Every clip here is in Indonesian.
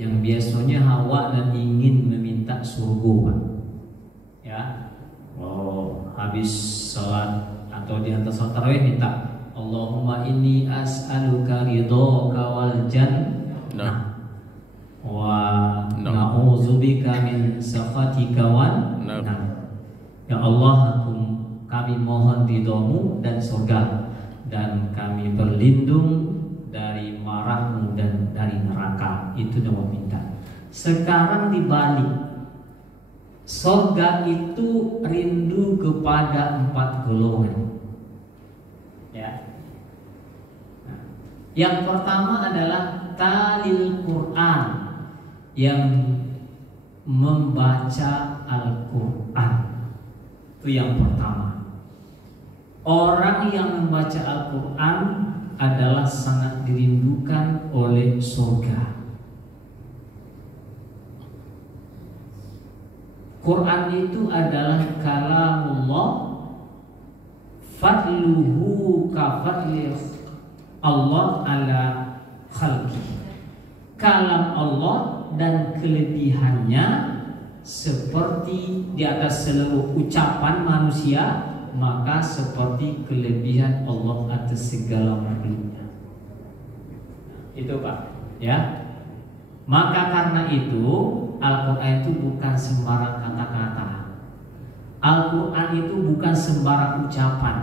yang biasanya Hawa dan ingin meminta surga, Pak. Ya, habis sholat atau di atas sholat tarawih minta Allahumma inni as'aluka ridhoka wal jannah wa na'udzubika min sakhatika wan nar. Ya Allah, kami mohon ridhomu dan surga, dan kami berlindung dari marahmu dan dari neraka. Itu doa minta. Sekarang dibalik, surga itu rindu kepada 4 golongan. Ya. Nah, yang pertama adalah talil Quran, yang membaca Al-Quran. Itu yang pertama. Orang yang membaca Al-Quran adalah sangat dirindukan oleh surga. Quran itu adalah kalamullah, fadluhu ka fadli Allah ala khalqi. Kalam Allah dan kelebihannya seperti di atas seluruh ucapan manusia, maka seperti kelebihan Allah atas segala makhluknya. Itu Pak, ya. Maka karena itu Al-Quran itu bukan sembarang kata-kata. Al-Quran itu bukan sembarang ucapan.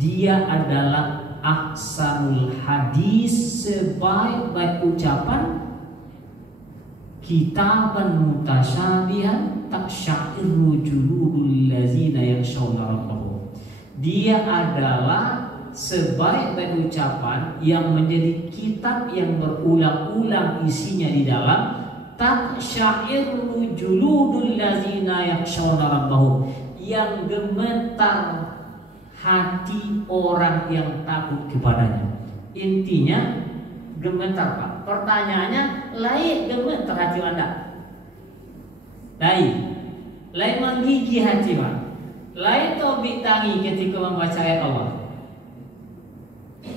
Dia adalah ahsanul hadis, sebaik-baik ucapan. Kitaban mutasyabihan taksya'iru juludul lazina yakhshawna rabbahum. Dia adalah sebaik-baik ucapan yang menjadi kitab yang berulang-ulang isinya di dalam. Taksya'iru juludul lazina yakhshawna rabbahum, yang gemetar hati orang yang takut kepadanya. Intinya gemetar Pak. Pertanyaannya, lain gemetar hati Anda? Lain menggigih hati Pak. Lain tobik tangi ketika membaca ayat Allah.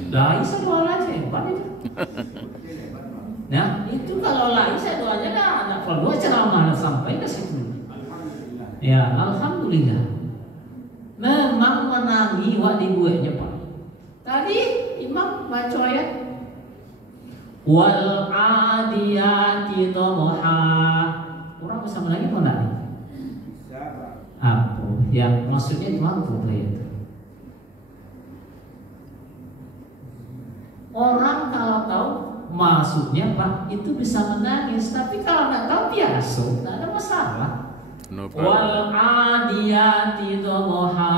Lain sedoa aja Pak itu. Nah, itu kalau lain saya doanya kan anak kalau ceramah sampai ke situ. Ya, alhamdulillah. Memang menangi wak dibuatnya Pak. Tadi Imam baca ayat wal adiyati dhamha. Orang bisa menangi apa enggak? Apa? Ya, maksudnya itu apa ayat? Orang kalau tahu maksudnya Pak itu bisa menangis, tapi kalau nggak tahu biasa, nggak ada masalah. Wal adiyati dhamha,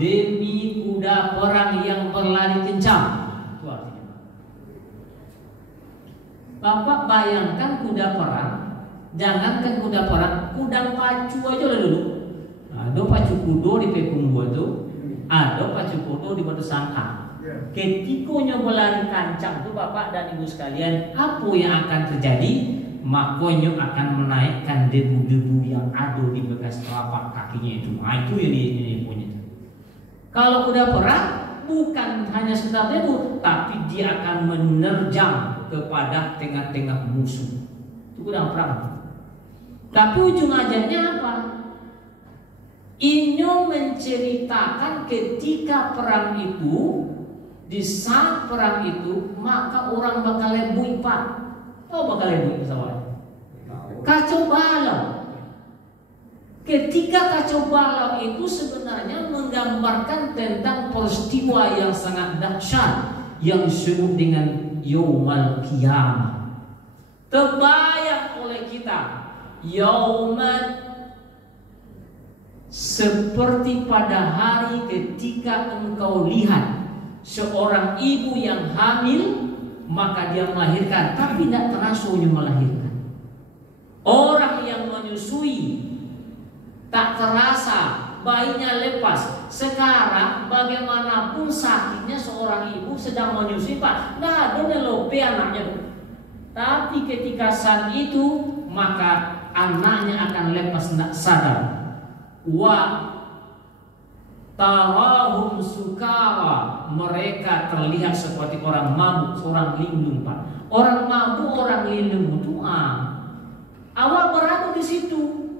demi kuda perang yang berlari kencang. Itu artinya. Bapak bayangkan kuda perang, jangankan kuda perang, kuda pacu aja lah dulu. Ada pacu kudo di Pekumbu itu, ada pacu kudo di Batu Sangka. Ketika berlari kancang tuh Bapak dan Ibu sekalian, apa yang akan terjadi? Makanya akan menaikkan debu-debu yang ada di bekas telapak kakinya itu. Nah, itu yang ini punya. Kalau udah perang, bukan hanya sekedar debu, tapi dia akan menerjang kepada tengah-tengah musuh. Itu udah perang. Tapi ujung ajarnya apa? Inyo menceritakan ketika perang itu, di saat perang itu, maka orang bakal lebui Pak. Oh, bakal lebui pesawat. Kacau balau. Ketika kacau balau itu sebenarnya menggambarkan tentang peristiwa yang sangat dahsyat yang disebut dengan Yaumal Qiyamah. Terbayang oleh kita Yaumal, seperti pada hari ketika engkau lihat seorang ibu yang hamil, maka dia melahirkan, tapi tidak terasa melahirkan. Orang yang menyusui, tak terasa bayinya lepas. Sekarang bagaimanapun sakitnya seorang ibu sedang menyusui Pak, nah ada nelope anaknya. Tapi ketika saat itu, maka anaknya akan lepas tidak sadar. Wa tarahum sukara, mereka terlihat seperti orang mabuk, orang linglung Pak. Orang mabuk, orang lindung itu awak berada di situ,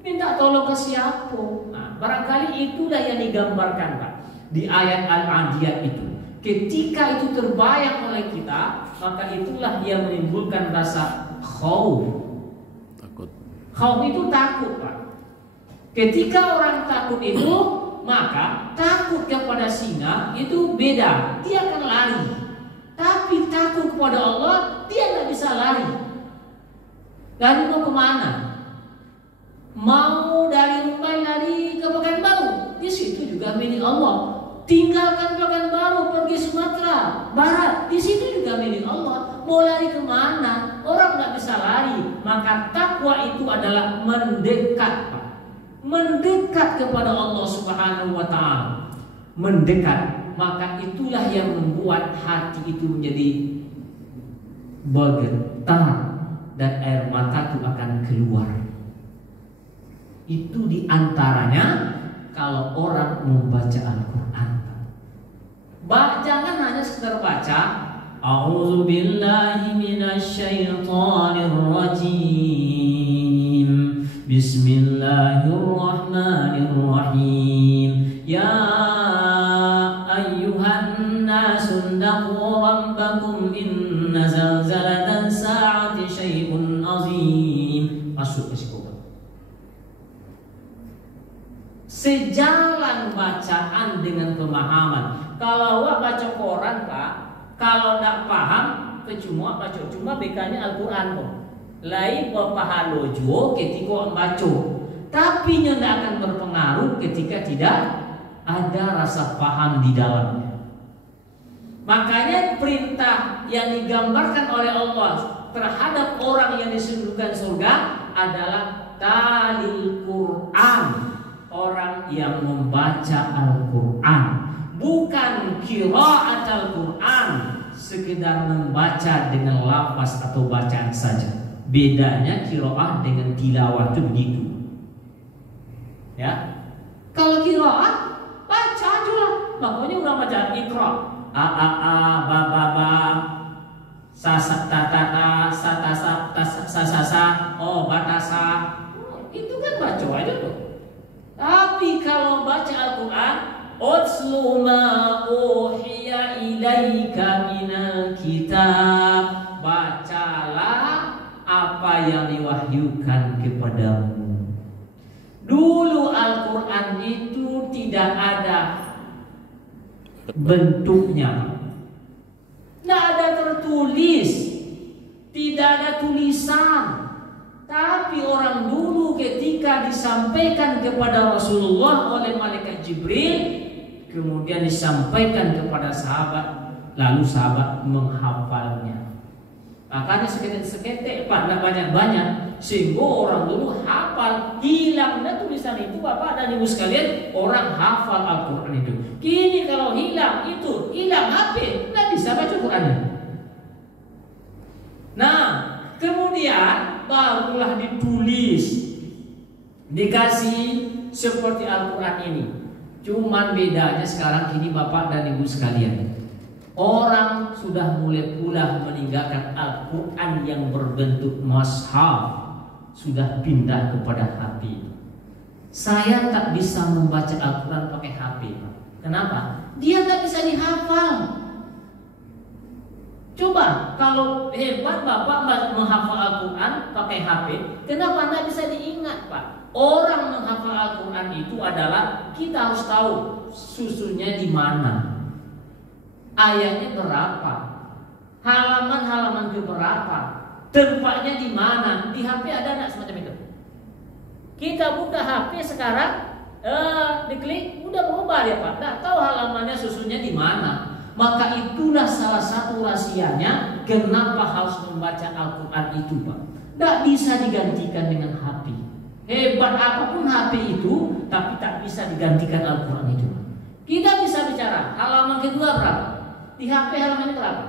minta tolong ke siapa? Nah, barangkali itulah yang digambarkan Pak di ayat Al-Adiyat itu. Ketika itu terbayang oleh kita, maka itulah yang menimbulkan rasa khauf. Takut. Khauf itu takut Pak. Ketika orang takut itu, maka takut kepada singa itu beda, dia akan lari. Tapi takut kepada Allah, dia nggak bisa lari. Lari mau kemana? Mau dari Mumbai lari ke Pekanbaru, di situ juga milik Allah. Tinggalkan Pekanbaru pergi Sumatera Barat, di situ juga milik Allah. Mau lari kemana? Orang nggak bisa lari. Maka takwa itu adalah mendekat, Pak. Mendekat kepada Allah Subhanahu wa Ta'ala. Mendekat. Maka itulah yang membuat hati itu menjadi bergetar dan air mata itu akan keluar. Itu diantaranya kalau orang membaca Al-Quran. Jangan hanya sekedar baca A'udzu billahi minasyaitonir rajim. Bismillahirrahmanirrahim. Ya ayyuhan nasu taqu rabbakum inna zalzalatan sa'ati syai'un azim. Masuk ke situ. Sejalan bacaan dengan pemahaman. Kalau awak baca koran Pak, kalau tidak paham, cuma baca cuma bekanya Al-Quran kok. Lain berpahalo jo ketika baca, tapi tidak akan berpengaruh ketika tidak ada rasa paham di dalamnya. Makanya perintah yang digambarkan oleh Allah terhadap orang yang disebutkan surga adalah talil Quran, orang yang membaca Al-Quran, bukan qiraat Al-Quran, sekedar membaca dengan lafaz atau bacaan saja. Bedanya qiraat dengan tilawah itu begitu. Ya, kalau qiraat baca aja lah. Makanya orang baca Iqra, a ba ba, sa sa ta ta ta, sa ta sa ta sa sa, oh batasa, itu kan baca aja tuh. Tapi kalau baca Al-Quran, Utslu ma uhiya ilaika minal kitab, bacalah apa yang diwahyukan kepadamu. Dulu Al-Quran itu tidak ada bentuknya, tidak ada tertulis, tidak ada tulisan. Tapi orang dulu ketika disampaikan kepada Rasulullah oleh malaikat Jibril, kemudian disampaikan kepada sahabat, lalu sahabat menghafalnya. Makanya seketek Pak, tidak banyak-banyak, sehingga orang dulu hafal. Hilangnya tulisan itu Bapak dan Ibu sekalian, orang hafal Al-Quran itu. Kini kalau hilang itu, hilang HP, tidak bisa baca Qurannya. Nah, kemudian barulah ditulis, dikasih seperti Al-Quran ini. Cuman bedanya sekarang kini Bapak dan Ibu sekalian, orang sudah mulai pula meninggalkan Al-Quran yang berbentuk mushaf, sudah pindah kepada HP. Saya tak bisa membaca Al-Quran pakai HP. Kenapa? Dia tak bisa dihafal. Coba kalau hebat Bapak menghafal Al-Quran pakai HP, kenapa tidak bisa diingat Pak? Orang menghafal Al-Quran itu adalah kita harus tahu susunya di mana, ayatnya berapa, halaman-halaman itu berapa, tempatnya di mana. Di HP ada nggak semacam itu? Kita buka HP sekarang, diklik, udah berubah ya Pak. Nggak tahu halamannya susunya di mana. Maka itulah salah satu rahasianya kenapa harus membaca Al-Quran itu Pak. Tidak bisa digantikan dengan HP. Hebat apapun HP itu, tapi tak bisa digantikan Al-Quran itu. Kita bisa bicara halaman kedua berapa? Di HP halamannya berapa?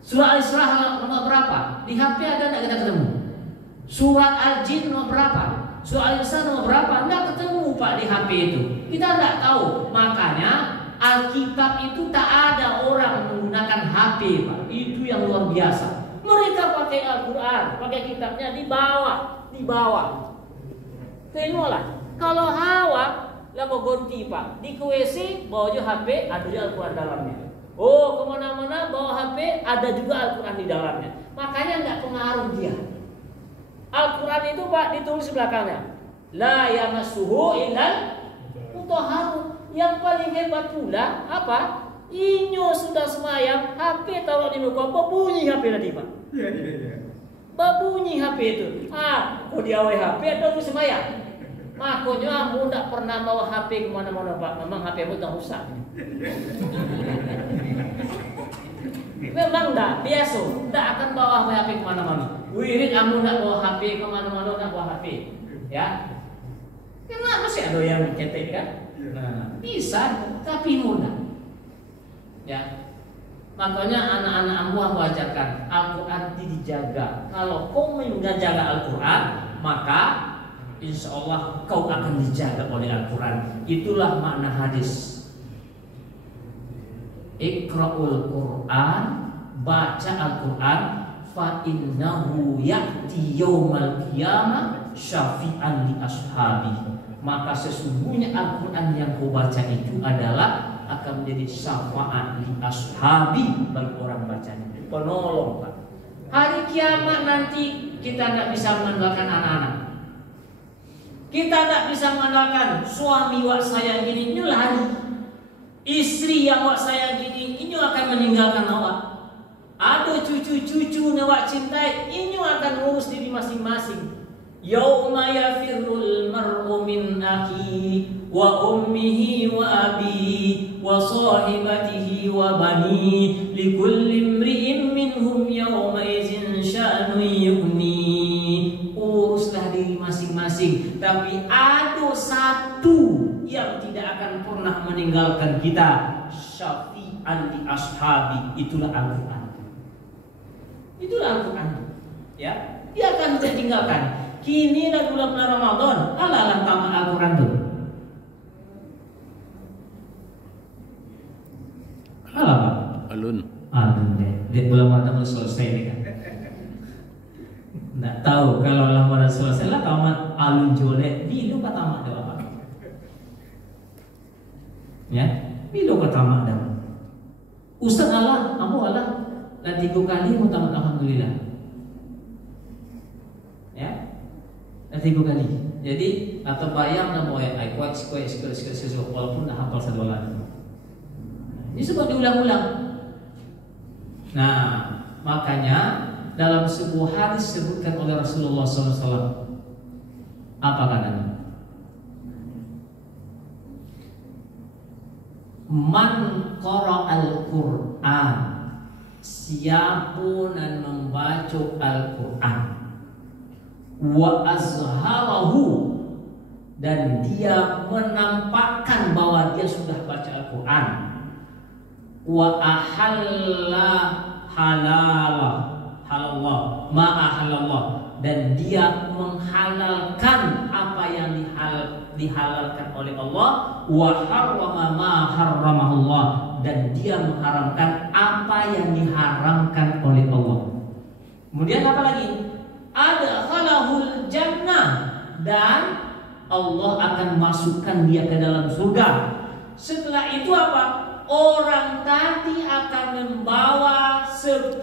Surah Al-Isra nomor berapa? Di HP ada tidak kita ketemu? Surat Al-Jin nomor berapa? Surah Al-Isra nomor berapa? Tidak ketemu Pak di HP itu. Kita tidak tahu. Makanya Alkitab itu tak ada orang menggunakan HP, Pak. Itu yang luar biasa. Mereka pakai Al-Quran, pakai kitabnya di bawah. Tengoklah. Kalau Hawa lah mau ganti, Pak. Di WC bawa aja HP, ada juga Al-Quran dalamnya. Oh, kemana-mana bawa HP, ada juga Al-Quran di dalamnya. Makanya nggak pengaruh dia. Al-Quran itu, Pak, ditulis belakangnya, la yamassuhu illal mutahharun. Yang paling hebat pula apa? Inyo sudah semayang, HP taruh di muka, berbunyi HP tadi, Pak. Berbunyi HP itu. Kok dia HP atau semayang? Makanya aku tidak pernah bawa HP kemana-mana, Pak. Memang HP aku tak rusak. Memang tidak, biasa. Tidak akan bawa HP kemana-mana. Wirid kamu tidak bawa HP kemana-mana, tidak bawa HP. Ya. Karena masih ada yang mencetek kan? Nah, bisa, tapi mudah. Ya. Makanya anak-anak aku ajarkan Al-Quran dijaga. Kalau kau menjaga Al-Quran, maka insya Allah kau akan dijaga oleh Al-Quran. Itulah makna hadis. Iqra'ul Quran, baca Al-Quran, fa innahu ya'ti yaumal qiyamah syafi'an li ashabi. Maka sesungguhnya Al-Quran yang kau baca itu adalah akan menjadi syafaat li ashabi bagi orang bacanya, penolong, Pak. Hari kiamat nanti kita tidak bisa mengandalkan anak-anak. Kita tidak bisa mengandalkan suami wak saya gini, ini lari. Istri yang wak saya gini, ini akan meninggalkan awak. Ada cucu-cucu yang wak cintai, ini akan ngurus diri masing-masing. Yauma yafirrul mar'u min akhi wa ummihi wa abi wa sahibatihi wa bani likulli imri'in minhum yawma idzin sya'nun yughni. Uruslah diri masing-masing, tapi ada satu yang tidak akan pernah meninggalkan kita, syafi'an li ashabi. Itulah Al-Quran. Itulah Al-Quran. Ya, dia akan tidak tinggalkan. Kini dah bulan Ramadan, alalah tamat Al-Quran tu. Alah, Pak. Alun deh. Bulan Ramadan selesai ni kan. Tak tahu kalau Ramadan selesai lah tamat alun jolek. Bila kau tamat dah, Pak? Ya, bila kau tamat dah? Ustaz Allah, aku Allah. Dan 3 kali mau tamat alhamdulillah. Ya. 3 kali. Jadi atau bayang nak mau ai kuat walaupun dah hafal 1 kali. Ini sebab diulang-ulang. Nah, makanya dalam sebuah hadis disebutkan oleh Rasulullah SAW. Apa katanya? Man qara'al Qur'an, siapun yang membaca Al-Quran, wa azharahu, dan dia menampakkan bahwa dia sudah baca Al-Quran, wa ahalla halallah ma ahallallah, dan dia menghalalkan apa yang dihalalkan oleh Allah, wa harrama ma harramahullah, dan dia mengharamkan apa yang diharamkan oleh Allah. Kemudian apa lagi? Ada khalahul jannah, dan Allah akan masukkan dia ke dalam surga. Setelah itu apa? Orang tadi akan membawa 10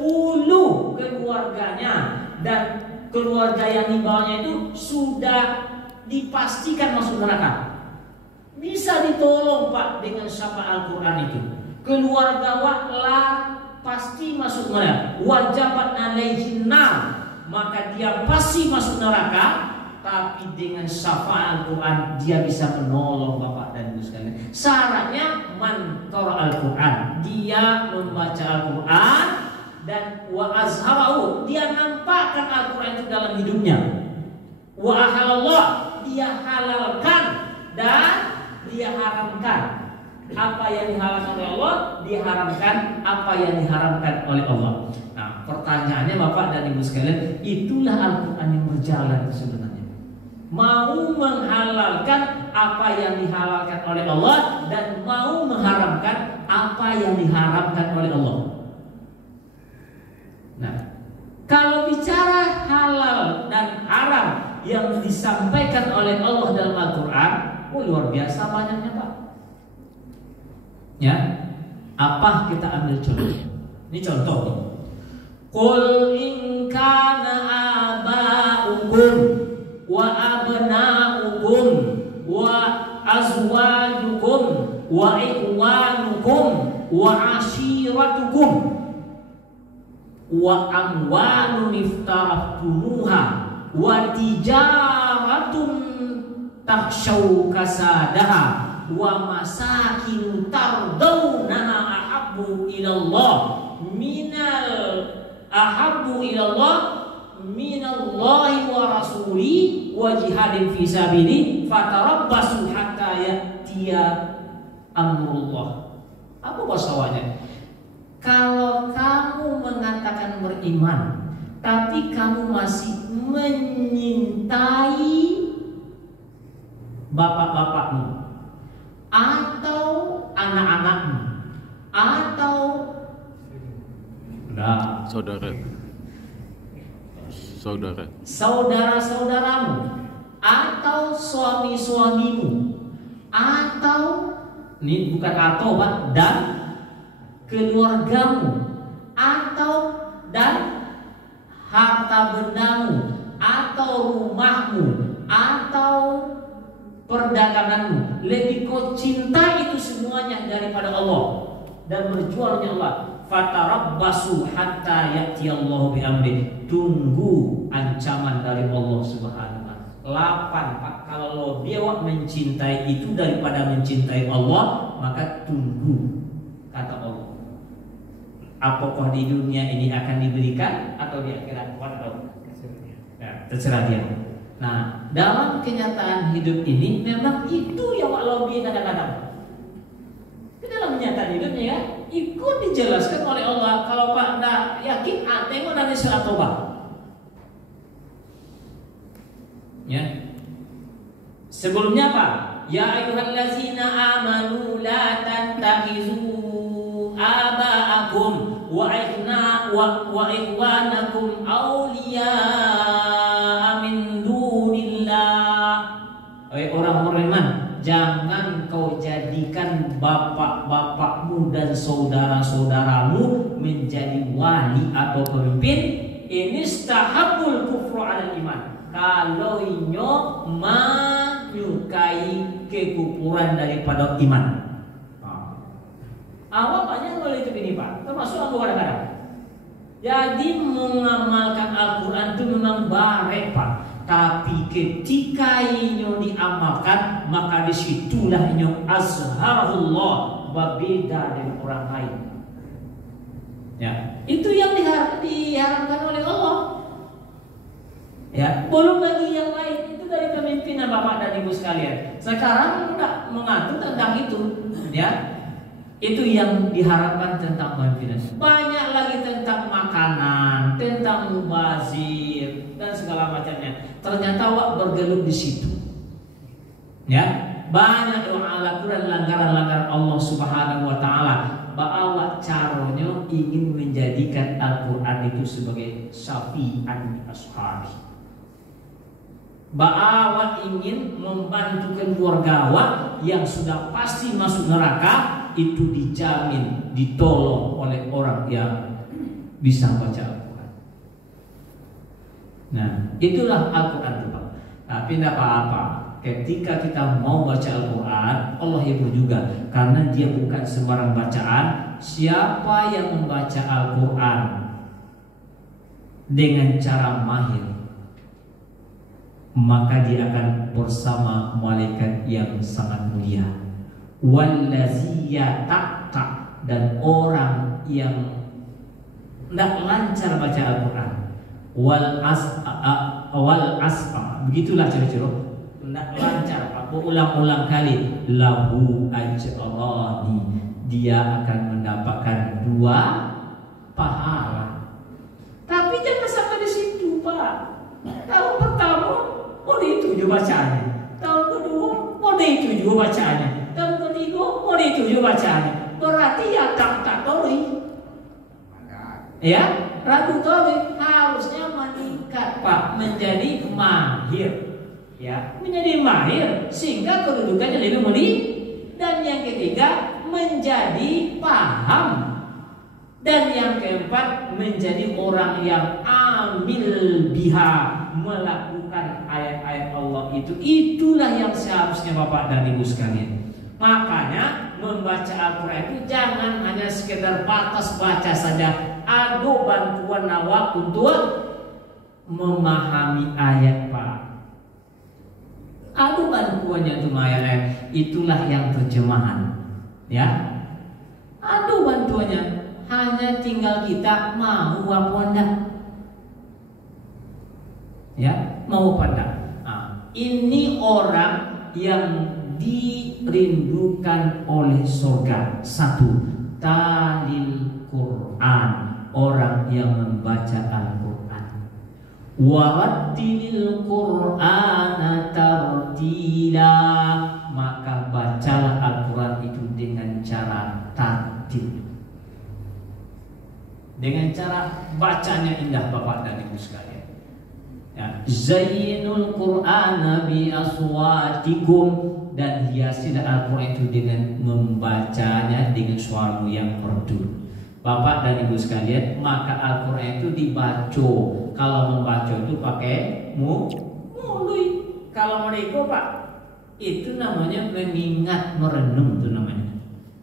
keluarganya, dan keluarga yang dibawanya itu sudah dipastikan masuk neraka. Bisa ditolong, Pak, dengan syafaat Al-Quran itu. Keluarga wa'la pasti masuk neraka. Wajabat alaihin nar, maka dia pasti masuk neraka. Tapi dengan syafaat Al-Quran dia bisa menolong Bapak dan Ibu sekalian. Syaratnya man qara Al-Quran, dia membaca Al-Quran, dan wa azharahu, dia nampakkan Al-Quran itu dalam hidupnya. Wa ahalallah, dia halalkan dan dia haramkan. Apa yang dihalalkan oleh Allah, diharamkan apa yang diharamkan oleh Allah. Nah, pertanyaannya Bapak dan Ibu sekalian, itulah Al-Quran yang berjalan sebenarnya. Mau menghalalkan apa yang dihalalkan oleh Allah dan mau mengharamkan apa yang diharamkan oleh Allah. Nah, kalau bicara halal dan haram yang disampaikan oleh Allah dalam Al-Quran, luar biasa banyaknya Pak. Ya, apa kita ambil contoh? Ini contoh nih. Qul in kana aba'ukum wa abna'ukum wa azwajukum wa ikhwanukum wa ashiratukum wa amwalun iftaraftumuha wa tijaratun takhshaw kasadaha wa masakin tardawnaha ahabbu ilallah minallahi wa rasuli wa jihadin fi sabili fatarabbasu hatta ya'tiya amrullah. Apa bahasanya? Kalau kamu mengatakan beriman tapi kamu masih menyintai bapak-bapakmu atau anak-anakmu atau saudara-saudaramu atau suami-suamimu atau ini bukan atau Pak, dan keluargamu atau dan harta bendamu atau rumahmu atau perdaganganmu, lebih kau cinta itu semuanya daripada Allah dan berjuangnya Allah. Fatarabbasu hatta ya'tiyallahu bi'amri. Tunggu ancaman dari Allah Subhanahu wa taala. 8 Pak. Kalau dia mencintai itu daripada mencintai Allah, maka tunggu kata Allah. Apakah di dunia ini akan diberikan atau di akhirat? Nah, terserah dia. Nah, dalam kenyataan hidup ini memang itu yang Allah lebih kadang-kadang. Dalam kenyataan hidupnya ya, ikut dijelaskan oleh Allah. Kalau Pak tidak yakin, tengok dari surat Taubah. Ya. Sebelumnya apa? Ya ayyuhallazina amanu la tattakhizu aba'akum wa ikhwanakum awliya min dunillah. Wahai orang beriman, jangan kau jadikan bapak-bapakmu dan saudara-saudaramu menjadi wali atau pemimpin. Ini istahabul kufru alal iman. Kalau inyo menyukai kekufuran daripada iman. Awal banyak oleh itu ini Pak, termasuk aku kadang-kadang. Jadi mengamalkan Al-Quran itu memang baik Pak. Tapi ketika inyo diamalkan, maka disitulah inyo azharullah, berbeda dari orang lain. Ya, itu yang diharapkan oleh Allah. Ya, belum lagi yang lain itu dari pemimpinan Bapak dan Ibu sekalian. Sekarang tidak mengatur tentang itu, ya. Itu yang diharapkan tentang pemimpinan. Banyak lagi tentang makanan, tentang mubazir dan segala macamnya. Ternyata awak bergelut di situ. Ya, banyak doa-doa langgaran-langgaran Allah Subhanahu wa taala. Bahwa caranya ingin menjadikan Al-Quran itu sebagai syafi'an ashabi. Bahwa ingin membantu keluarga yang sudah pasti masuk neraka itu dijamin, ditolong oleh orang yang bisa baca Al-Quran. Nah, itulah Al-Quran Pak. Tapi tidak apa-apa. Ketika kita mau baca Al-Quran, Allah hibur juga, karena dia bukan sembarang bacaan. Siapa yang membaca Al-Quran dengan cara mahir, maka dia akan bersama malaikat yang sangat mulia. Wallaziya ta'ta, dan orang yang tidak lancar baca Al-Quran, wal as'a, begitulah ciri-ciri tidak lancar, berulang-ulang kali, lahu ajrani, dia akan mendapatkan 2 pahala. Tapi jangan sampai di situ Pak. Tahun pertama mode itu juga bacanya, tahun kedua mode ketiga bacaannya, tahun ketiga mau dituju bacaannya, berarti ya tak tori. Ya, ragu tori harusnya meningkat Pak, menjadi mahir. Ya, menjadi mahir sehingga kedudukannya lebih mulia. Dan yang ketiga menjadi paham. Dan yang keempat menjadi orang yang amil biha, melakukan ayat-ayat Allah itu. Itulah yang seharusnya Bapak dan Ibu sekalian. Makanya membaca Al-Quran itu jangan hanya sekedar batas baca saja. Ada bantuan awak untuk memahami ayat Pak. Ada bantuannya untuk ayat. Itulah yang terjemahan. Ya, ada bantuannya. Hanya tinggal kita mau apa enggak. Ya, mau apa enggak. Nah, ini orang yang dirindukan oleh surga. Satu, talil Quran, orang yang membaca Al-Quran. Warattilil Qur'ana tartila, maka bacalah Al-Quran itu dengan cara tartil, dengan cara bacanya indah Bapak dan Ibu sekalian. Ya, zayyinul Qur'ana bi aswatikum, dan hiasilah Al-Quran itu dengan membacanya dengan suaramu yang merdu. Bapak dan Ibu sekalian, maka Al-Quran itu dibaca. Kalau membaca itu pakai mulut. Kalau mereka Pak, itu namanya mengingat, merenung itu namanya.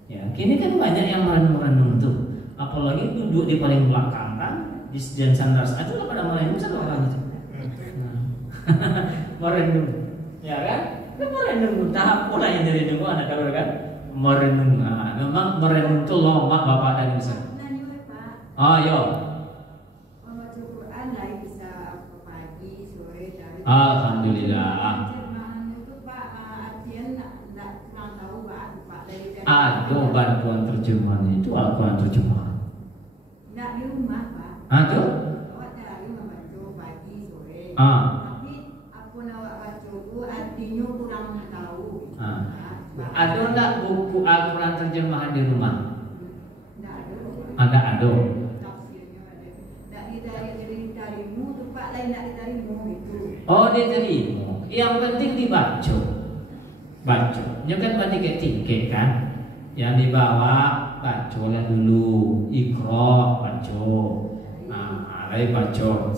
Ya, kini kan banyak yang merenung tuh. Apalagi duduk di paling belakang kan, di sejan sandar itu lah pada merenung sama orang itu. Merenung, ya kan? Merenung tahap pula yang dari dulu anak kalau kan merenung. Nah, memang merenung itu lama Bapak dan Ibu. Oh yo. Alhamdulillah. Ada bantuan terjemahan itu Al-Quran terjemahan. Tidak di rumah Pak. Ada? Awak cari membaca pagi sore. Tapi aku nak baca itu artinya kurang tahu. Ada tak buku Al-Quran terjemahan di rumah? Tidak ada. Ada. Tafsirnya ada. Tidak ditarimu, tempat lain tidak ditarimu itu. Oh, diterima. Yang penting dibaca. Baca. Ini kan berarti kayak tiket kan? Yang dibawa bacalah dulu. Iqra baca. Nah, lain baca.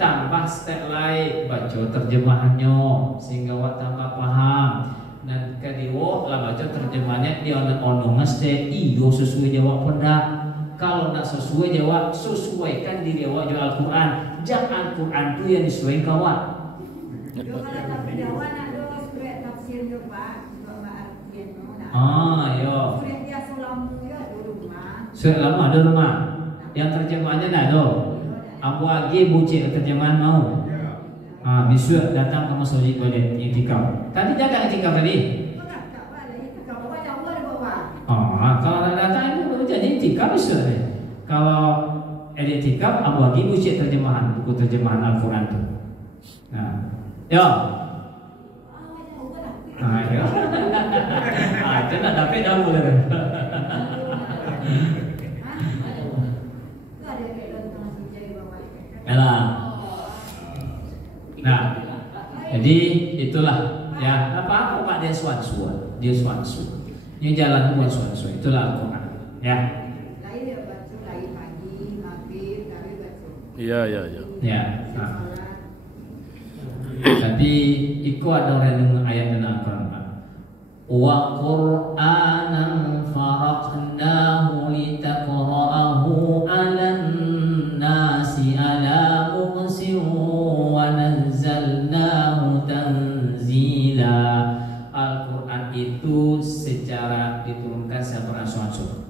Tambah step lain baca terjemahannya sehingga awak tambah paham. Dan kedua lah baca terjemahannya dia ono mesti iyo sesuai jawab pendak. Kalau nak sesuai jawab, sesuaikan diri awak jual Al-Quran. Jangan Al-Quran itu yang disesuaikan awak. Kalau tak Jawa nak do surat tafsir yo Pak, juga artian nak. Yo. Surat dia selamu yo di rumah. Surat lama ada rumah. Yang terjemahannya dah do. Abu Agi buci terjemahan mau. Besok datang ke masjid balik itikaf. Tadi datang itikaf tadi. Kalau datang itu baru jadi itikaf besok deh. Kalau itikaf Abu Agi buci terjemahan buku terjemahan Al-Quran tu. Nah, yo. Yo. Itu nak dapat dah boleh. Nah, jadi itulah ya apa Pak dia suan-suan, Ini jalan buat suan-suan, itulah Al-Quran. Ya. Lain dia baca lain pagi, maghrib, tapi baca. Iya. Ya. Nah. Tapi iku ada orang ayat dalam Al-Quran Pak. Wa Qur'anan faraqnahu litaqra'ahu 'alan nasi 'ala muqsin wa nazzalnahu tanzila. Al-Quran itu secara diturunkan secara langsung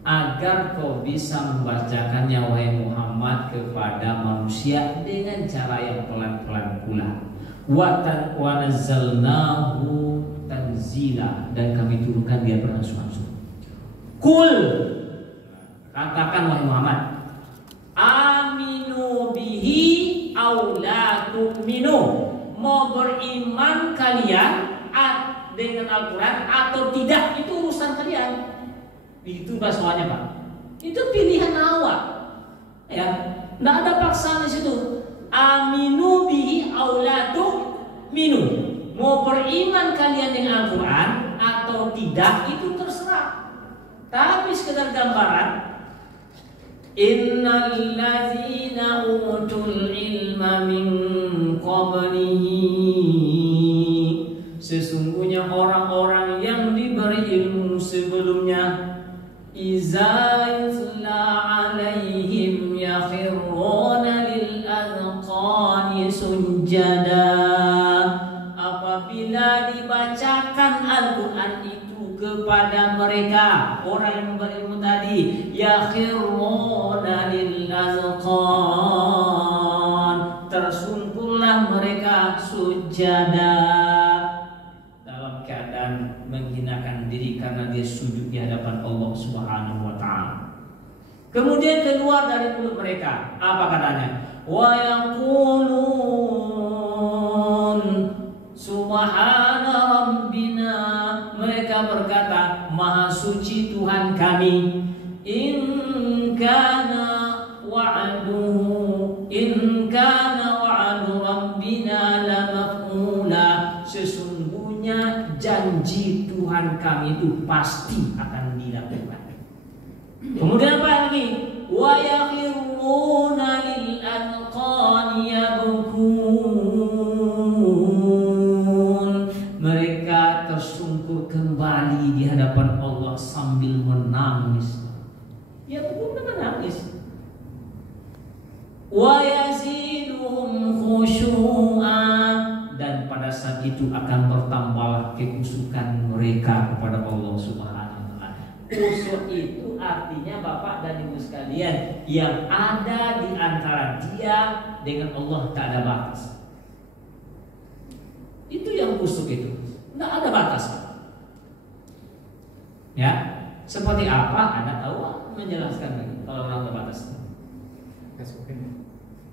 agar kau bisa membacakannya wahai Muhammad kepada manusia dengan cara yang pelan-pelan pula. Wa nazzalnahu tanzila, dan kami turunkan dia berangsur-angsur. Kul, katakan wahai Muhammad, aminu bihi aw la tu'minu, mau beriman kalian dengan Al-Quran atau tidak, itu urusan kalian. Itu bahasanya Pak. Itu pilihan awak. Ya, tidak ada paksaan di situ. Aminu bihi aulatu minu. Mau beriman kalian dengan Al-Quran atau tidak itu terserah. Tapi sekedar gambaran. Innal ladzina utul ilma min qablihi, sesungguhnya orang-orang yang diberi ilmu sebelumnya, iza yutla alaihim yakhiruna lil azqani sujada, apabila dibacakan Al-Quran itu kepada mereka, orang yang berilmu tadi, yakhiruna lil azqan, tersungkurlah mereka sujada, dalam keadaan menghinakan diri karena dia sujud di hadapan Allah Subhanahu wa taala. Kemudian keluar dari mulut mereka apa katanya? Wa yaqulun subhana rabbina, mereka berkata, maha suci Tuhan kami. In kana wa'du rabbina la maf'ula, sesungguhnya janji Tuhan kami itu pasti akan dilakukan. Kemudian apa lagi? Wa yakhiruna lil anqani yabkun, mereka tersungkur kembali di hadapan Allah sambil menangis. Ya bukan menangis. Wa yaziduhum khusyu'a, dan pada saat itu akan bertambahlah kekhusyukan mereka kepada Allah Subhanahu wa taala. Khusyuk itu artinya Bapak dan Ibu sekalian, yang ada di antara dia dengan Allah tak ada batas. Itu yang khusyuk itu. Tidak ada batas. Ya, seperti apa Anda tahu menjelaskan lagi kalau orang terbatas.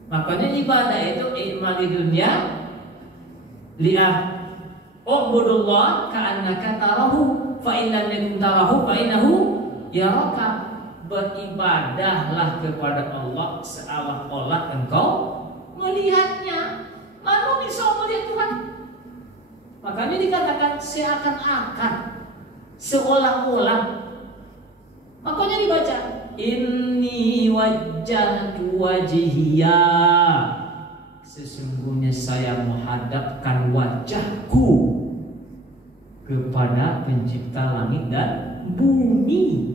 Makanya ibadah itu i'mal di dunia li'ah ubudullah ka'annaka tarahu fa in lam yakun tarahu fa innahu yaraka, beribadahlah kepada Allah seolah-olah engkau melihatnya. Lalu bisa melihat Tuhan. Makanya dikatakan seakan-akan, seolah-olah. Makanya dibaca inni wajjahtu wajhiya, sesungguhnya saya menghadapkan wajahku kepada pencipta langit dan bumi.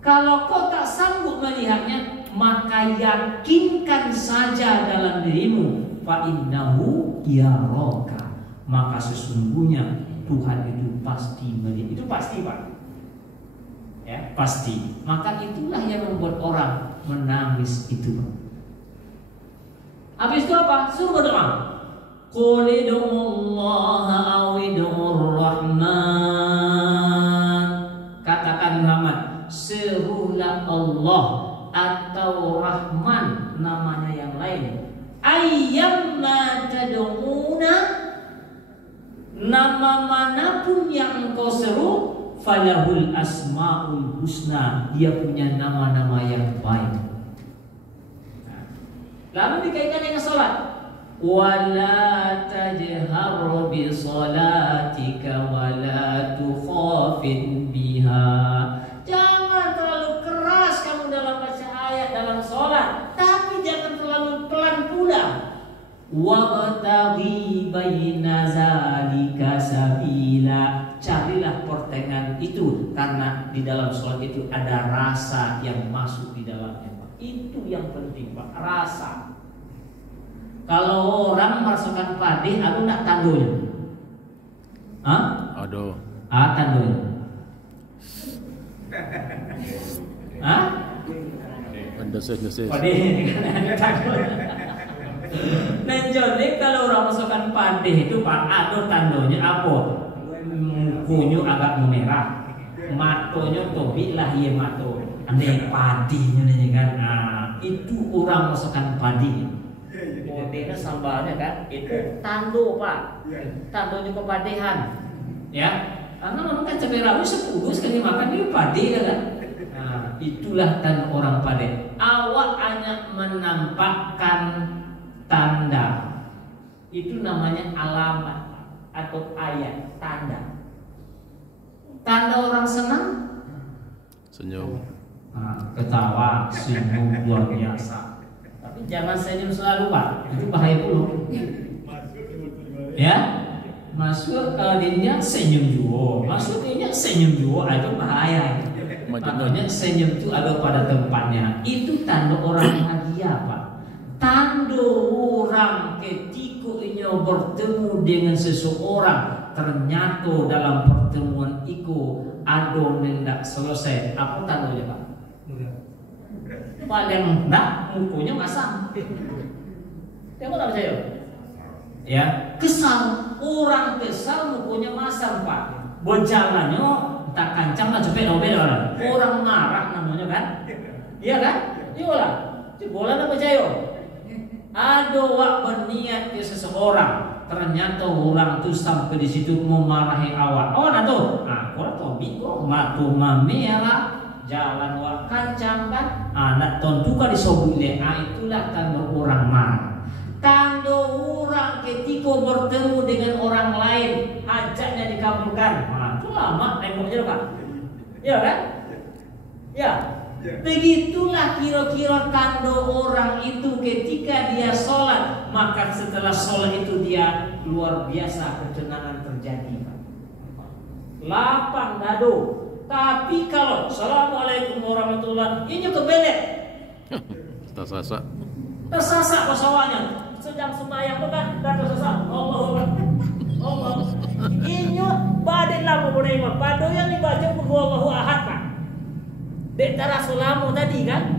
Kalau kau tak sanggup melihatnya, maka yakinkan saja dalam dirimu, fa innahu yaraka, maka sesungguhnya Tuhan itu pasti melihat. Itu pasti Pak. Ya, pasti. Maka itulah yang membuat orang menangis itu. Habis itu apa? Suruh berdoa. Qul ud'ullaha aw ud'ur rahman. Katakan Muhammad, serulah Allah atau Rahman, namanya yang lain. Ayyamma tad'una, nama manapun yang engkau seru, falahul asmaul husna, dia punya nama-nama yang baik. Lalu dikaitkan dengan salat. Wala tajhar bi salatika wala tukhafit biha. Jangan terlalu keras kamu dalam baca ayat dalam salat, tapi jangan terlalu pelan pula. Wabtaghi baina zalika sabila, carilah pertengahan itu, karena di dalam sholat itu ada rasa yang masuk di dalamnya, Pak. Itu yang penting, Pak, rasa. Kalau orang merasakan padeh, aku nak tandonya. Hah? Aduh. Tandonya. Hah? Dosis. Padeh kan tandonya. Dan jadi kalau orang masukkan padeh itu Pak, ada tandonya apa? Mukunya agak merah, matonya tobi lah ya mato, aneh padinya nih kan. Itu orang masukkan padi. bedanya sambalnya kan itu tando pak, tandonya kepadehan, ya. Karena memang kan cabai rawit 10 sekali makan ini pade kan. Nah, itulah tanda orang pade. Awak hanya menampakkan tanda. Itu namanya alamat atau ayat tanda. Tanda orang senang Senyum. ketawa, senyum luar biasa. Tapi jangan senyum selalu pak, itu bahaya dulu. Ya, masuk dia senyum juga, masuk dia senyum juga, itu bahaya. Makanya senyum itu ada pada tempatnya. Itu tanda orang bahagia pak. Tanda orang ketika ia bertemu dengan seseorang, ternyata dalam pertemuan itu ada nendak selesai. Apa tandanya pak? Paling enggak mukanya masam. Tengok tak percaya? Ya, kesal. Orang kesal mukanya masam pak. Berjalannya tak kancang lah cepet beda. Orang marah namanya kan? Iya kan? Iya lah. Bola tak percaya? Ada wak berniat ke seseorang, ternyata orang tu sampai di situ memarahi awak. Oh nah tuh, kau tahu bingung, matu mamera, jalan wak kancang kan, anak tontuka disobule, itulah tanda orang marah. Tanda orang ketika bertemu dengan orang lain, hajatnya dikabulkan. Itu lama nengoknya kan, ya kan? Ya. Begitulah kira-kira tanda orang itu ketika dia sholat, maka setelah sholat itu dia luar biasa ketenangan terjadi. Lapang dado. Tapi kalau assalamualaikum warahmatullahi, ini kebelek. Tersasak. Tersasak pesawatnya. Sedang sembahyang bukan dan tersasak. Allah. Ini badan lah mau padu yang dibaca Allahu Ahad pak. Dektara sulamu tadi kan,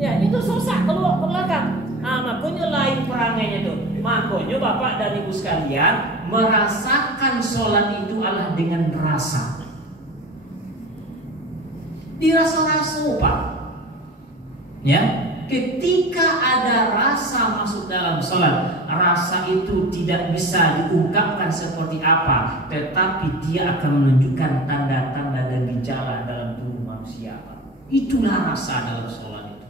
ya itu susah keluar ke belakang. Makanya lain perangainya tuh. Makanya bapak dan ibu sekalian merasakan sholat itu adalah dengan rasa. Dirasa-rasa pak. Ya, ketika ada rasa masuk dalam sholat, rasa itu tidak bisa diungkapkan seperti apa, tetapi dia akan menunjukkan tanda-tanda dan gejala dalam tubuh manusia. Itulah rasa dalam sholat itu.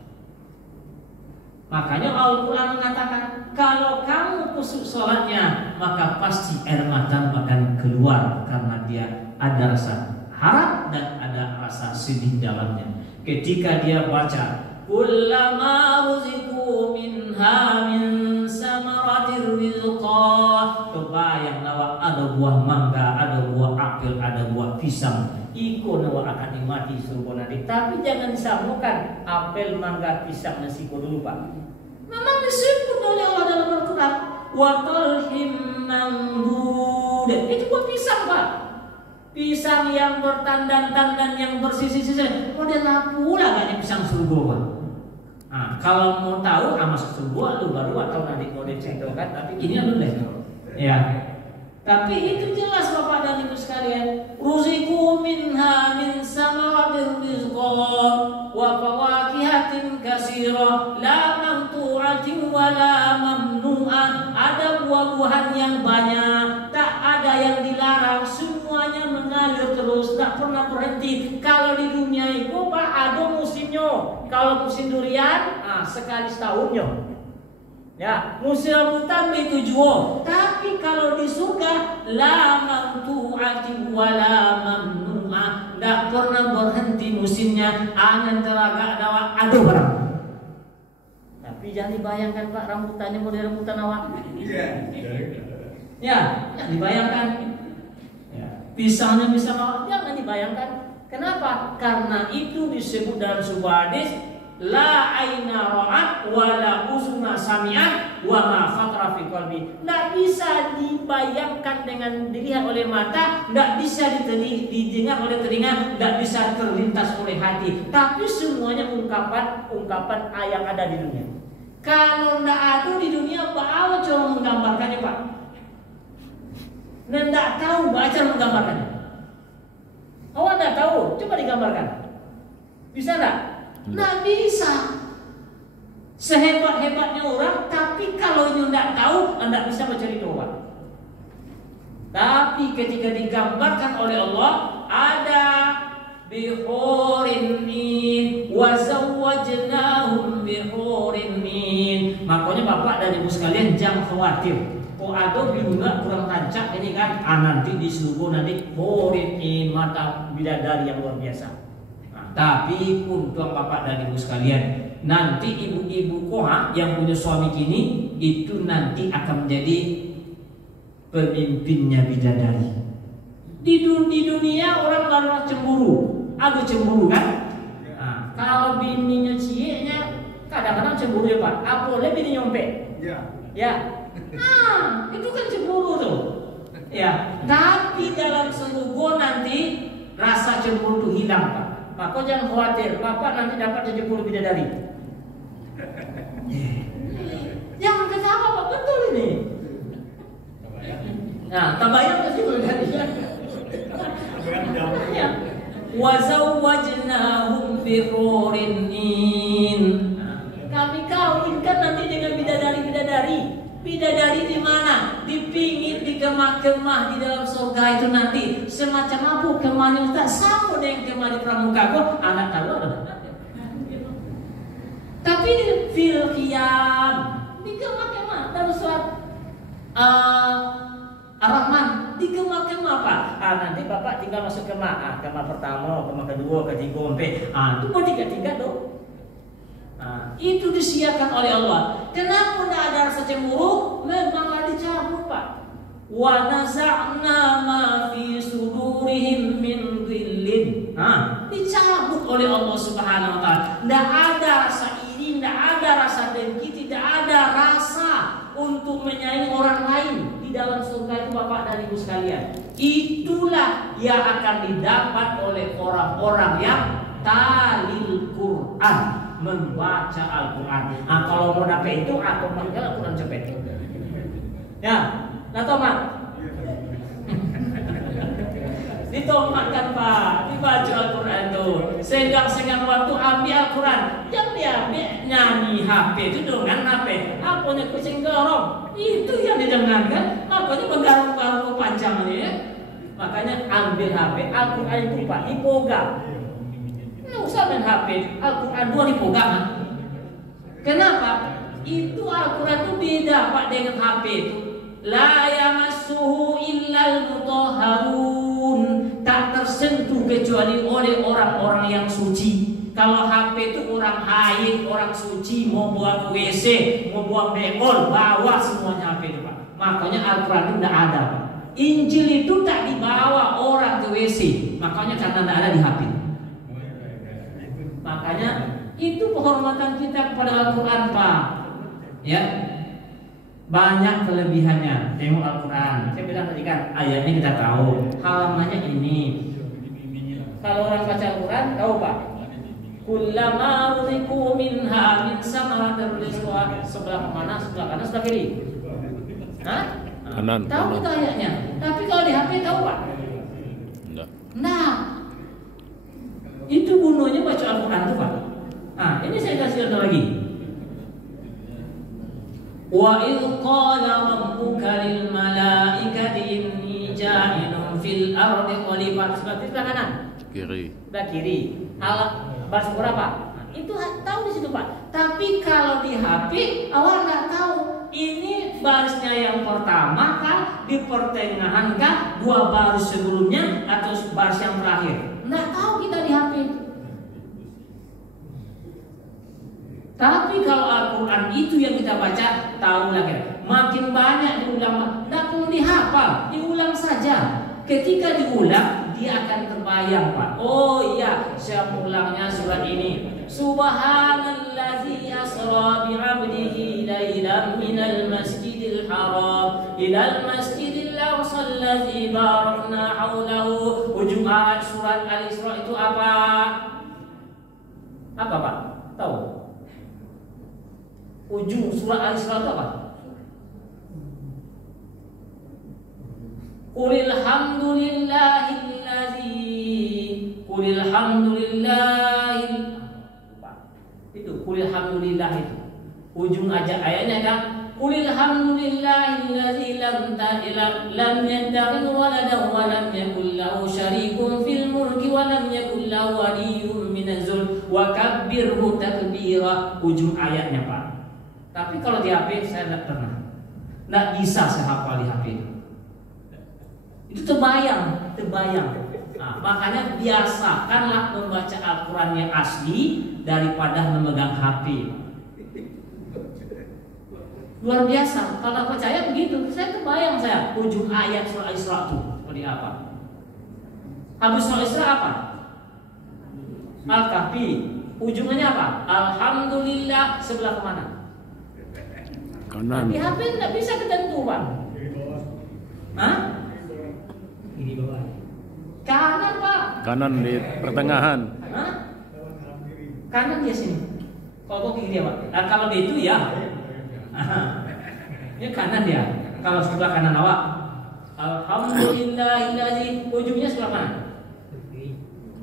Makanya Al-Quran mengatakan, kalau kamu kusuk sholatnya, maka pasti air mata akan keluar, karena dia ada rasa harap dan ada rasa sedih dalamnya. Ketika dia baca, kullama ruziku minha min samaratir rizqa, kebayang nawa ada buah mangga, ada buah apel, ada buah pisang, iko nawa akan dimati surga nanti. Tapi jangan disamakan apel, mangga, pisang, nasi dulu pak. Memang disebut oleh Allah dalam Al-Quran, wa talhim mamdud. Itu buah pisang pak. Pisang yang bertandan-tandan, yang bersisi-sisi. Model apa pula kayaknya pisang surga pak. Kalau mau tahu masuk surga lu baru atau nanti mau diceritakan, tapi gini dulu deh. Ya. Tapi itu jelas bapak dan ibu sekalian, ruziku minha min samaratir rizqa wa fawakihatin katsira la maqtu'atin wa la mamnu'ah. Ada buah-buahan yang banyak, tak ada yang dilarang, semuanya mengalir terus, tak pernah berhenti. Kalau di dunia itu pak ada musimnya. Kalau musim durian, sekali setahunnya. Ya, musim rambutan itu juga. Tapi kalau di surga, la maqtu'atin wa la mamnu'ah, enggak pernah berhenti musimnya. Angan telaga ada barang. Tapi jangan dibayangkan pak, rambutannya model rambutan awak. Ya, jangan dibayangkan. Ya, pisangnya pisang awak, jangan dibayangkan. Kenapa? Karena itu disebut dalam sebuah hadis, la aina ra'at wa la uzuna sami'at wa ma khatara fi qalbi. Tidak bisa dibayangkan dengan dilihat oleh mata, tidak bisa didengar oleh telinga, tidak bisa terlintas oleh hati. Tapi semuanya ungkapan yang ada di dunia. Kalau tidak ada di dunia, apa coba menggambarkannya pak? Tidak tahu baca menggambarkannya. Awak tidak tahu, coba digambarkan. Bisa tidak? Nggak bisa. Sehebat-hebatnya orang, tapi kalau ini tidak tahu, anda bisa mencari tobat. Tapi ketika digambarkan oleh Allah, ada bihurin min wa zawwajnahum bihurin min. Makanya Bapak dan Ibu sekalian jangan khawatir. Oh ada juga kurang tancap ini kan, nanti di seluruh nanti hurin min, mata bidadari yang luar biasa. Nah, tapi untuk Bapak dan Ibu sekalian, nanti ibu-ibu koha yang punya suami kini itu nanti akan menjadi pemimpinnya bidadari. Di dunia orang lalu cemburu, ada cemburu kan? Nah, kalau bininya cieknya kadang-kadang cemburu ya Pak. Apa boleh bini nyompe? Ya. Nah, itu kan cemburu tuh. Ya. Tapi dalam seluruh nanti rasa cemburu itu hilang Pak. Maka jangan khawatir, Bapak nanti dapat 70 bidadari. Jangan ketawa Pak, betul ini. Nah, tabayang ke situ kan? Ya. Wa zawwajnahum bihurin min. Kami kawinkan nanti dengan bidadari-bidadari. Bidadari di mana? Di pinggir, di kemah-kemah di dalam surga itu nanti. Semacam apa kemahnya Ustaz? Sama dengan kemah di pramuka kok. Anak tahu ada. Tapi di fil qiyam, di kemah-kemah dalam surat Ar-Rahman, di kemah-kemah Pak. Nanti Bapak tinggal masuk kemah. Kemah pertama, kemah kedua, ketiga, keempat. Itu mau tiga-tiga dong. Itu disiapkan oleh Allah. Kenapa tidak ada rasa cemburu? Memanglah dicabut Pak. Wa naza'na ma fi sudurihim min dhillin. Dicabut oleh Allah Subhanahu wa taala. Tidak ada rasa iri, tidak ada rasa dengki, tidak ada rasa untuk menyayangi orang lain di dalam surga itu Bapak dan Ibu sekalian. Itulah yang akan didapat oleh orang-orang yang talil Quran, membaca Al-Quran. Kalau mau dapat itu atau manggil Al-Quran cepet. Ya, nah tomat. Ditomatkan Pak, dibaca Al-Quran tuh. Senggang-senggang waktu ambil Al-Quran, yang diambil nyanyi HP itu dengan HP. Apanya kucing gorong, itu yang didengarkan. Makanya menggarung-garung panjang ini ya. Makanya ambil HP, Al-Quran itu Pak, dipegang. Nggak usah main HP, Al-Quran 2 dipegang. Kenapa? Itu Al-Quran itu beda Pak dengan HP itu. La yamassuhu illal mutahharun, tak tersentuh kecuali oleh orang-orang yang suci. Kalau HP itu orang haid, orang suci, mau buang WC, mau buang bekol, bawa semuanya HP itu Pak. Makanya Al-Quran itu tidak ada Pak. Injil itu tak dibawa orang ke WC, makanya karena tidak ada di HP. Makanya itu penghormatan kita kepada Al-Quran Pak. Ya. Banyak kelebihannya. Tengok Al-Quran. Saya bilang tadi kan ayatnya kita tahu, halamannya ini. Kalau orang baca Al-Quran tahu Pak. Kullama ruziqu minha min samaratir rizqa. Sebelah mana? Sebelah kanan, sebelah kiri. Kanan. Tahu itu ayatnya. Tapi kalau di HP tahu Pak? Enggak. Nah, itu gunanya baca Al-Quran itu Pak. Ini saya kasih contoh lagi. Wa idh qala rabbuka lil malaikati inni ja'ilun fil ardi khalifah. Sebelah kanan. Kiri. Sebelah kiri. Baris berapa? Itu tahu di situ Pak. Tapi kalau di HP awal nggak tahu. Ini barisnya yang pertama kah, di pertengahan kah, 2 baris sebelumnya atau baris yang terakhir? Nggak tahu kita di HP. Tapi kalau Al-Quran itu yang kita baca, tahu lagi. Makin banyak diulang, tidak perlu dihafal, diulang saja. Ketika diulang, dia akan terbayang Pak. Oh iya, saya ulangnya surat ini. Subhanallazi asra bi'abdihi laylan minal masjidil haram ilal masjidil aqsa allazi barakna haulahu. Ujung ayat surat Al-Isra itu apa? Apa Pak? Tahu? Ujung surah Al-Isra itu apa? Qulil hamdulillahil itu qulil hamdulillah itu. Ujung aja ayatnya kan, Qulil hamdulillahillazi lam yattakhidh waladan wa lam yakul lahu syarikun fil mulki wa lam yakul lahu waliyyun minaz zulm wa kabbirhu takbira. Ujung ayatnya Pak. Tapi kalau di HP saya tidak pernah. Tidak bisa saya hafal di HP. Itu terbayang. Nah, makanya biasakanlah membaca Al-Quran yang asli daripada memegang HP. Luar biasa. Kalau percaya begitu, saya terbayang ujung ayat surah Isra itu seperti apa. Habis surah Isra apa? Al-Kahfi. Ujungnya apa? Alhamdulillah sebelah kemana? Kanan. Di HP tidak bisa ketentuan. Hah? Ini bawah. Kanan Pak. Kanan di pertengahan. Hah? Kanan dia sini. Kalau kiri dia Pak. Nah, kalau di itu ya. Ini kanan dia. Kalau sebelah kanan awak. Alhamdulillahillazi. Ujungnya sebelah mana?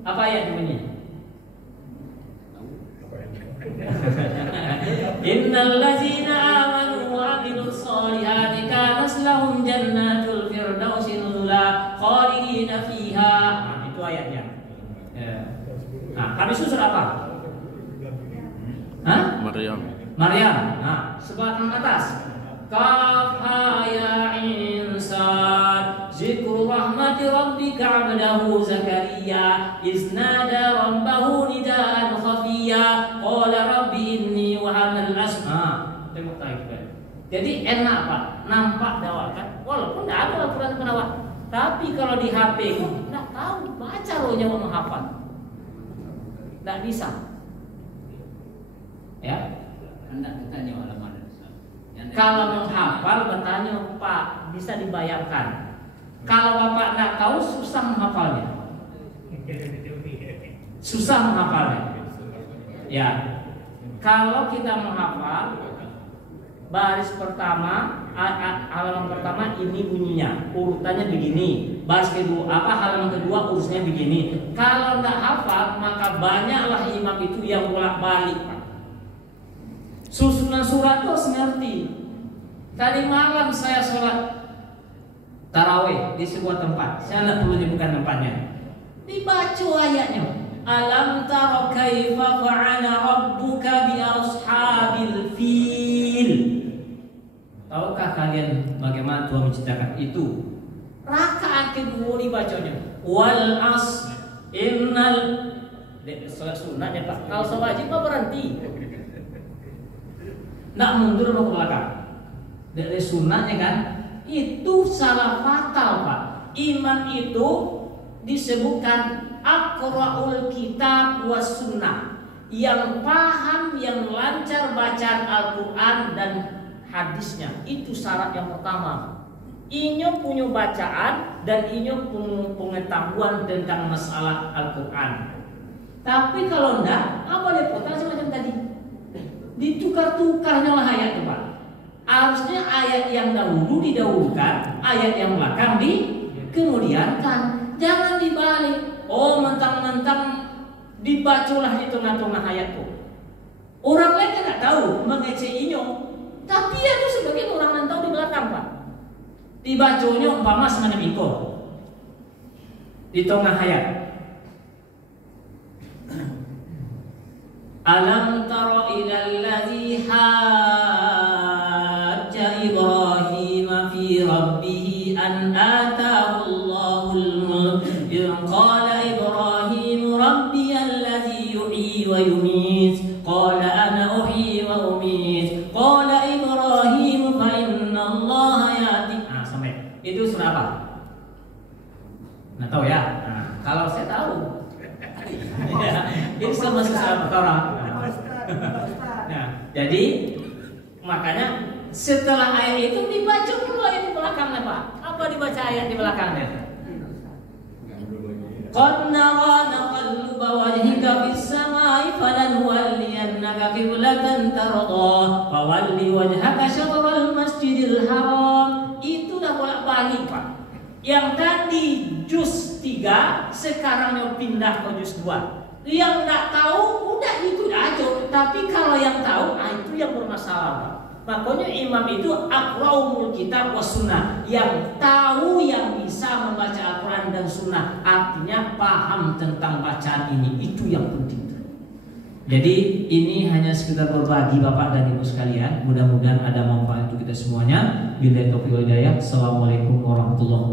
Apa ayat bunyinya? Innal ladzina amanu wa amilus solihati kanas lahum jannatul firdausi nuzula khalidina fiha. Nah, itu ayatnya. Ya. Nah, habis itu surah apa? Hah? Maryam. Nah, sebelah kanan atas. Kaf ha ya insan zikru rahmati rabbika 'abdahu Zakaria isnada rabbahu nidaan khafiyya qala rabbi inni wahanal asma. Tengok tadi. Jadi enak Pak, nampak dawat kan? Walaupun tidak ada Al-Quran penawar, tapi kalau di HP tidak tahu baca rohnya mau menghafal, tidak bisa. Ya. Anda bertanya ulama. Kalau menghafal bertanya Pak, bisa dibayangkan. Kalau Bapak tidak tahu susah menghafalnya. Ya. Kalau kita menghafal baris pertama, halaman pertama ini bunyinya, urutannya begini. Baris kedua halaman kedua urusnya begini. Kalau tidak hafal maka banyaklah imam itu yang bolak-balik Pak. Susunan surat itu harus ngerti. Tadi malam saya sholat tarawih di sebuah tempat. Saya tidak perlu menyebutkan tempatnya. Dibaca ayatnya. Alam tara kaifa fa'ala rabbuka bi ashabil fil. Tahukah kalian bagaimana Tuhan menciptakan itu? Rakaat kedua dibacanya. Wal as innal sholat sunatnya Pak. Kalau sholat wajib berhenti. Nak mundur ke belakang. Dari sunatnya kan, itu salah fatal Pak. Iman itu disebutkan aqra'ul kitab was sunnah, yang paham, yang lancar bacaan Al-Quran dan hadisnya. Itu syarat yang pertama. Inyo punya bacaan dan inyo punya pengetahuan tentang masalah Al-Quran. Tapi kalau enggak, apa repotnya semacam tadi? Ditukar-tukarnya lah ayat itu Pak. Harusnya ayat yang dahulu didahulukan, ayat yang belakang dikemudiankan. Jangan dibalik. Oh, mentang-mentang dibacalah di tengah-tengah ayat itu. Orang lain tidak tahu mengecek inyo, tapi ada sebagian orang yang tahu di belakang Pak. Dibacanya umpama semacam itu di tengah ayat. Alam tara ilal ladzi hajja Ibrahim fi rabbih an ataahu Allahul mulk qala Ibrahim rabbiyal ladzi yuhyi wa yumiit qala ana uhyi wa umiit qala Ibrahim fa inna Allaha ya'ti. Sampai itu surah apa? Nggak tahu ya. Kalau saya tahu. Itu sama susah Torah. Nah, jadi makanya setelah ayat itu dibaca dulu ayat di belakangnya Pak. Apa dibaca ayat di belakangnya? Qad nara naqalluba wajhika fis samai falanwalliyannaka qiblatan tardah fawalli wajhaka syatral masjidil haram. Itulah bolak-balik Pak. Yang tadi juz 3 sekarang pindah ke juz 2. Yang nggak tahu udah itu aja. Tapi kalau yang tahu, itu yang bermasalah. Makanya imam itu aqra'ul kitab was sunnah, yang tahu, yang bisa membaca Al-Quran dan sunnah, artinya paham tentang bacaan ini, itu yang penting. Jadi ini hanya sekedar berbagi Bapak dan Ibu sekalian. Mudah-mudahan ada manfaat untuk kita semuanya. Billahi taufiq wal hidayah. Assalamualaikum warahmatullahi wabarakatuh.